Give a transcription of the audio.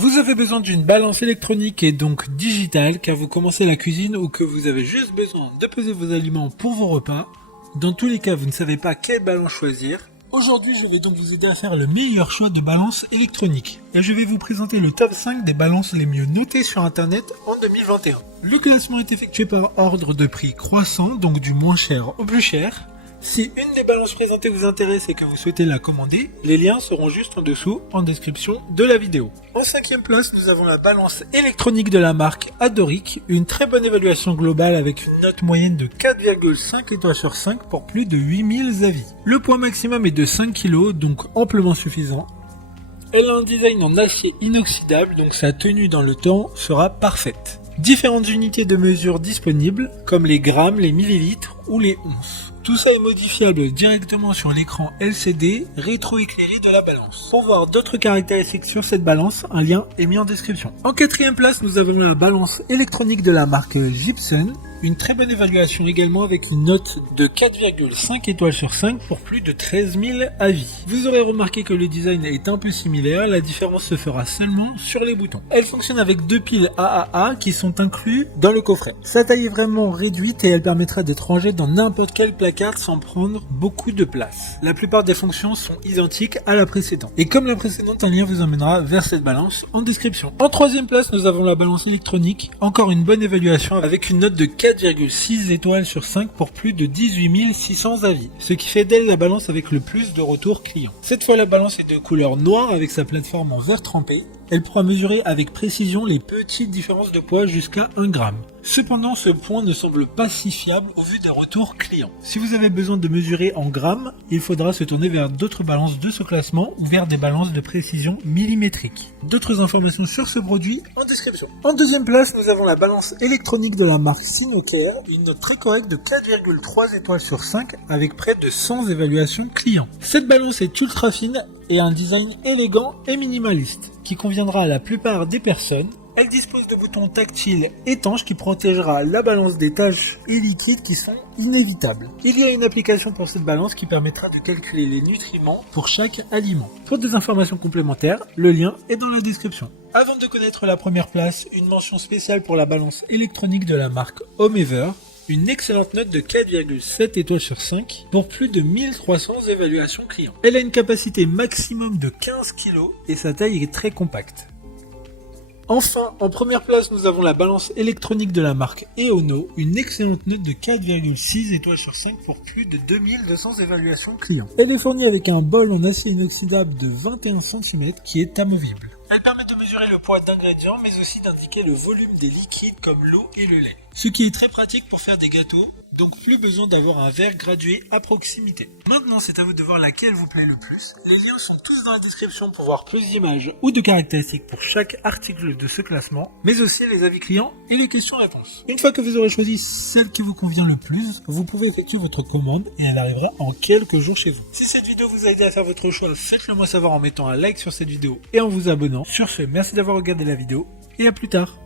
Vous avez besoin d'une balance électronique et donc digitale car vous commencez la cuisine ou que vous avez juste besoin de peser vos aliments pour vos repas. Dans tous les cas, vous ne savez pas quelle balance choisir. Aujourd'hui, je vais donc vous aider à faire le meilleur choix de balance électronique. Et je vais vous présenter le top 5 des balances les mieux notées sur internet en 2021. Le classement est effectué par ordre de prix croissant, donc du moins cher au plus cher. Si une des balances présentées vous intéresse et que vous souhaitez la commander, les liens seront juste en dessous en description de la vidéo. En 5e place, nous avons la balance électronique de la marque Adoric, une très bonne évaluation globale avec une note moyenne de 4,5 étoiles sur 5 pour plus de 8000 avis. Le poids maximum est de 5 kg, donc amplement suffisant. Elle a un design en acier inoxydable, donc sa tenue dans le temps sera parfaite. Différentes unités de mesure disponibles, comme les grammes, les millilitres ou les onces. Tout ça est modifiable directement sur l'écran LCD rétro-éclairé de la balance. Pour voir d'autres caractéristiques sur cette balance, un lien est mis en description. En 4e place, nous avons la balance électronique de la marque Gibson. Une très bonne évaluation également avec une note de 4,5 étoiles sur 5 pour plus de 13 000 avis. Vous aurez remarqué que le design est un peu similaire, la différence se fera seulement sur les boutons. Elle fonctionne avec 2 piles AAA qui sont inclus dans le coffret. Sa taille est vraiment réduite et elle permettra d'être rangée dans n'importe quel placard sans prendre beaucoup de place. La plupart des fonctions sont identiques à la précédente. Et comme la précédente, un lien vous emmènera vers cette balance en description. En 3e place, nous avons la balance électronique. Encore une bonne évaluation avec une note de 4,6 étoiles sur 5 pour plus de 18 600 avis, ce qui fait d'elle la balance avec le plus de retours clients. Cette fois, la balance est de couleur noire avec sa plateforme en verre trempé. Elle pourra mesurer avec précision les petites différences de poids jusqu'à 1 gramme. Cependant, ce point ne semble pas si fiable au vu des retours clients. Si vous avez besoin de mesurer en grammes, il faudra se tourner vers d'autres balances de ce classement ou vers des balances de précision millimétrique. D'autres informations sur ce produit en description. En 2e place, nous avons la balance électronique de la marque Sinocare, une note très correcte de 4,3 étoiles sur 5 avec près de 100 évaluations clients. Cette balance est ultra fine et un design élégant et minimaliste qui conviendra à la plupart des personnes. Elle dispose de boutons tactiles étanches qui protégera la balance des taches et liquides qui sont inévitables. Il y a une application pour cette balance qui permettra de calculer les nutriments pour chaque aliment. Pour des informations complémentaires, le lien est dans la description. Avant de connaître la première place, une mention spéciale pour la balance électronique de la marque Homever. Une excellente note de 4,7 étoiles sur 5 pour plus de 1300 évaluations clients. Elle a une capacité maximum de 15 kg et sa taille est très compacte. Enfin, en première place, nous avons la balance électronique de la marque Eono, une excellente note de 4,6 étoiles sur 5 pour plus de 2200 évaluations clients. Elle est fournie avec un bol en acier inoxydable de 21 cm qui est amovible. Elle permet de mesurer le poids d'ingrédients mais aussi d'indiquer le volume des liquides comme l'eau et le lait. Ce qui est très pratique pour faire des gâteaux, donc plus besoin d'avoir un verre gradué à proximité. Maintenant, c'est à vous de voir laquelle vous plaît le plus. Les liens sont tous dans la description pour voir plus d'images ou de caractéristiques pour chaque article de ce classement, mais aussi les avis clients et les questions-réponses. Une fois que vous aurez choisi celle qui vous convient le plus, vous pouvez effectuer votre commande et elle arrivera en quelques jours chez vous. Si cette vidéo vous a aidé à faire votre choix, faites-le moi savoir en mettant un like sur cette vidéo et en vous abonnant. Sur ce, merci d'avoir regardé la vidéo et à plus tard.